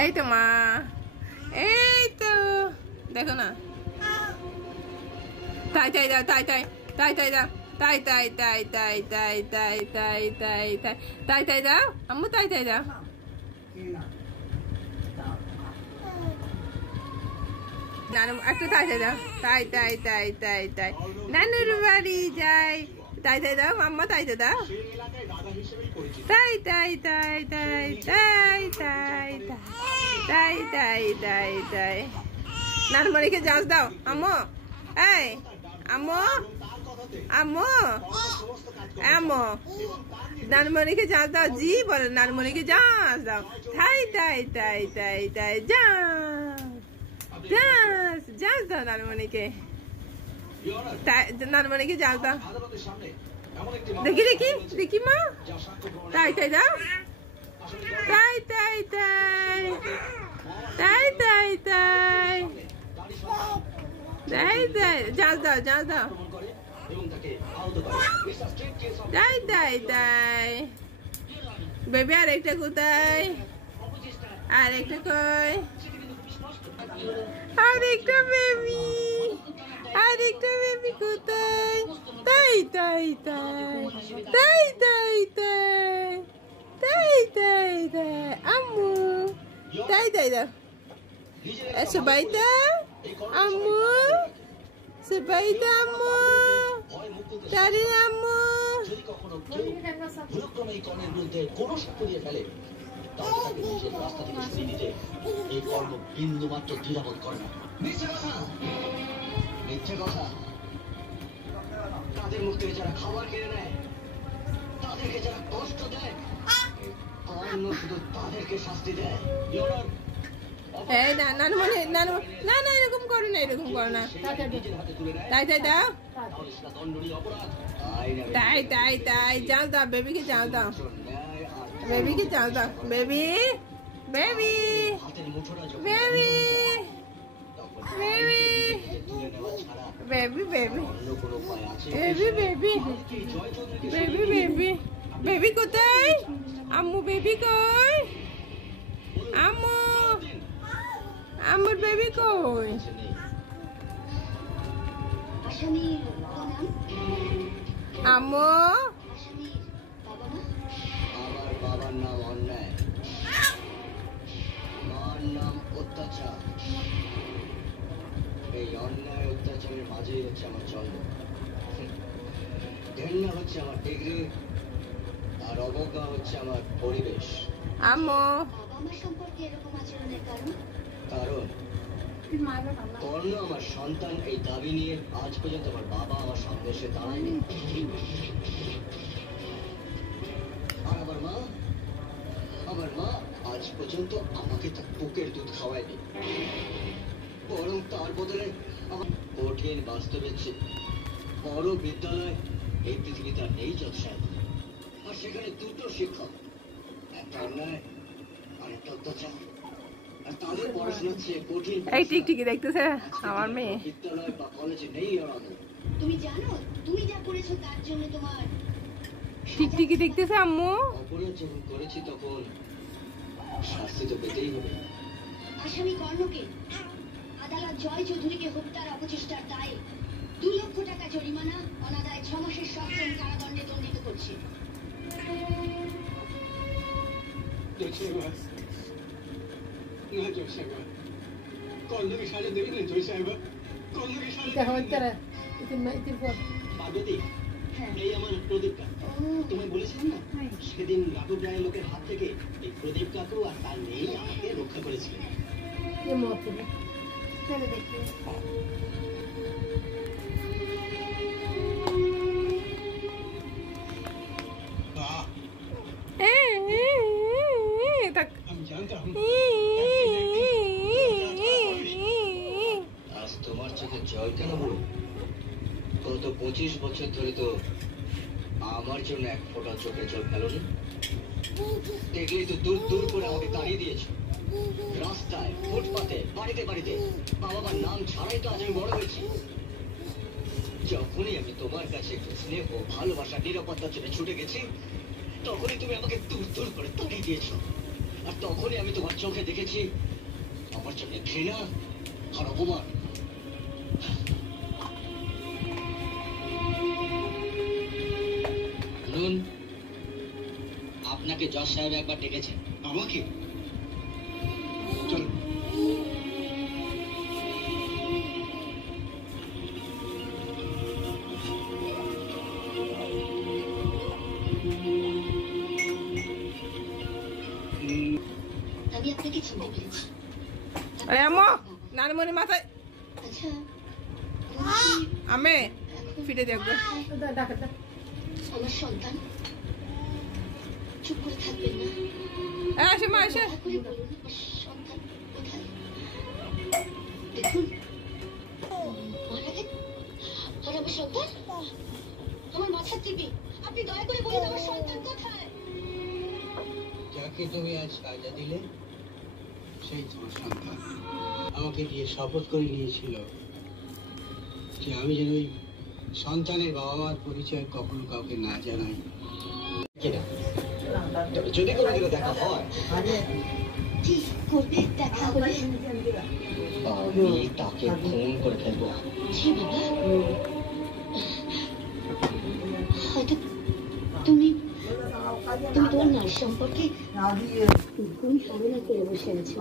এই তো মা, এই তো দেখো না, তাই তাই দাও, তাই তাই তাই তাই দাও, তাই তাই তাই তাই তাই তাই তাই তাই তাই তাই তাই দাও আম্মু, তাই তাই দাও। নানু একটু তাই তাই দাও, তাই তাই তাই তাই তাই নানুর বাড়ি যাই, তাই তাই দাও মাম্মা, তাই তাই দাও, তাই তাই তাই তাই তাই তাই তাই তাই তাই তাই নানুমণিকে জাঁচ দাও আম্মু, এই আম্মু আম্মু আম্মু নানুমণিকে জাঁচ দাও, জি বলে নানুমণিকে জাঁচ দাও, তাই তাই তাই তাই তাই জাঁচ জাঁচ দাও নানুমণিকে, নানুমণিকে জাঁচ দাও, দেখি দেখি দেখি মা, তাই তাই দাও, তাই তাই তাই তাই তাই তাই তাই তাই জাঁচ দাও, জাঁচ দাও, তাই তাই তাই বেবি, আর একটা কোথায়, আর একটা কই, আর একটা বেবি, আর একটা বেবি কোথায়, তাই তাই তাই তাই তাই তাই তাই তাই তাই আম্মু, তাই তাই দাও, সবাই দাও আম্মু, সবাই দাও আম্মু, তারি আম্মু, তাদের মুখ থেকে যারা খাবার কেড়ে নেয়, তাদেরকে যারা কষ্ট দেয়, শুধু তাদেরকে শাস্তি দেয়। নানুমণি নানু, না না এরকম করো না, এরকম করো না, তাই তাই দাও, তাই তাই তাই যাও দাও, বেবিকে যাও দাও, বেবিকে যাও দাও, baby baby baby baby baby baby baby baby baby baby baby কোথায় আম্মু, বেবি কই আম্মু, আম্মুর বেবি কই, আম্মু, আমার বাবার নাম অন্যায়, মার নাম অত্যাচার। এই অন্যায় অত্যাচারের মাঝেই হচ্ছে আমার জন্ম, ঘেন্না হচ্ছে আমার ডিগ্রি, আর অবজ্ঞা হচ্ছে আমার পরিবেশ। আম্মু আমার সম্পর্কে এরকম আচরণের কারণ কর্ণ আমার সন্তান, এই দাবি নিয়ে আজ পর্যন্ত আমার বাবা আমার সামনে এসে দাঁড়ায়নি। আর আমার মা আজ পর্যন্ত আমাকে তার বুকের দুধ খাওয়ায়নি, বরং তার বদলে আমার কঠিন বাস্তবের বড় বিদ্যালয় এই পৃথিবীতে আর নেই যৎসায়, আর সেখানে দুটো শিক্ষক, একটা অন্যায় আর একটা অত্যাচার, আর তাদের পড়াশোনার চেয়ে কঠিন এই টিকটিকি দেখতেছে আমার মেয়ে, বিদ্যালয় বা কলেজে নেই ওরানো। তুমি জানো তুমি যা করেছো তার জন্য তোমার টিকটিকি দেখতেছে আম্মু, অপরাধ যখন করেছি তখন শাস্তি তো পেতেই হবে। আসামি কর্ণকে আদালত জয় চৌধুরীকে হত্যার অপচেষ্টার দায়ে 2 লক্ষ টাকা জরিমানা, অনাদায় 6 মাসের সশ্রম কারাদণ্ডে দণ্ডিত করছে। কর্ণকে সাজা দেবেন না জয় সাহেব, কর্ণকে সাজা পার্বতী, এই আমার প্রদীপ কাকু, তোমায় বলেছিলাম না সেদিন রাঘব রায়ের লোকের হাত থেকে এই প্রদীপ কাকু আর তার মেয়ে আমাকে রক্ষা করেছিলেন। আজ তোমার চোখে জল কেন বল? গত 25 বছর ধরে তো আমার জন্য এক ফোঁটা চোখে জল ফেলোনি, দেখলেই তো দূর দূর করে আমাকে তাড়িয়ে দিয়েছ, রাস্তায় ফুটপাতে বাড়িতে বাড়িতে বাবার নাম ছাড়াই তো আজ আমি বড় হয়েছি। যখনই আমি তোমার কাছে একটু স্নেহ ভালোবাসা নিরাপত্তার জন্য ছুটে গেছি, তখনই তুমি আমাকে দূর দূর করে তাড়িয়ে দিয়েছ। আর তখনই আমি তোমার চোখে দেখেছি আমার জন্য ঘৃণা আর অপমান। শুনুন, আপনাকে জজ সাহেব একবার ডেকেছেন। আমাকে? চল। আমি আপনাকে চিনতে পেরেছি। আরে আম্মা, নানমণি মাথায় আচ্ছা, আমি ফিরে দেখবো। আমার সন্তান চুপ করে থাকবেন না। আসে মা, আসে। দয়া করে বলুন আমার সন্তান কোথায়? দেখুন, মারা গেছে। আর আমার সন্তান, আমার মাথার টিপি, আপনি দয়া করে বলুন আমার সন্তান কোথায়? যাকে তুমি আজ সাজা দিলে সেই তোমার সন্তান। আমাকে দিয়ে শপথ করে নিয়েছিল যে আমি যেন ওই সন্তানের বাবা মার পরিচয় কখনো কাউকে না জানাই। যদি কোনোদিনও দেখা হয় জি, করবে দেখা হলে। আমি তাকে খুন করে ফেলবো। জি বাবা, হয়তো তুমি তোমার নার্স সম্পর্কে ভুল ধারণা করে বসে আছো।